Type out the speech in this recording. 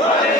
Right.